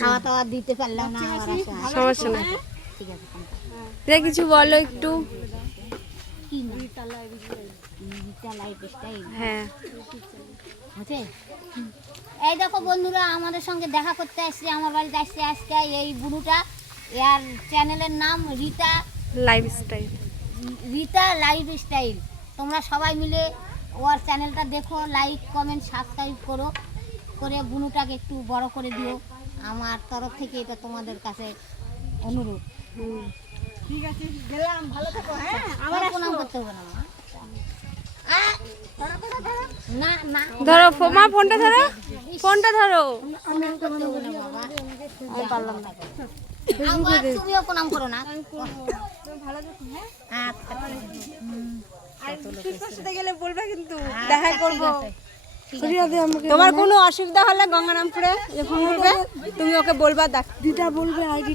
খাওয়া দাওয়া দিতে পারলাম না, সমস্যা নাই। ঠিক আছে। রে কিছু বলো একটু। কি রিতা লাইফস্টাইল, হ্যাঁ আছে। এই দেখো বন্ধুরা, আমাদের সঙ্গে দেখা করতে আসছে, আমার বাড়িতে আসছে আজকে এই বুড়ুটা। এর চ্যানেলের নাম রিতা লাইফস্টাইল। লাইফস্টাইল। তোমরা সবাই মিলে ওর চ্যানেলটা দেখো, লাইক কমেন্ট সাবস্ক্রাইব করো, করে বুনুটাকে একটু বড় করে দিও। আমার তরফ থেকে এটা তোমাদের কাছে অনুরোধ। ঠিক আছে, গেলাম, ভালো থেকো। হ্যাঁ, আমার প্রণাম করতে হবে না মা। না না, ধরো মা ফোনটা ধরো, ফোনটা ধরো। করতে হবে না বাবা, আমি পারলাম না। আবার তুমিও প্রণাম করো না। ভালো থেকো। হ্যাঁ, আচ্ছা, আর সুস্পষ্ট গেলে বলবে কিন্তু আচ্ছা, দেখা করব। ঠিক আছে। তোমার কোনো অসুবিধা হলে গঙ্গারামপুরে ফোন করবে, তুমি ওকে বলবা, দিদা বলবে আইডি।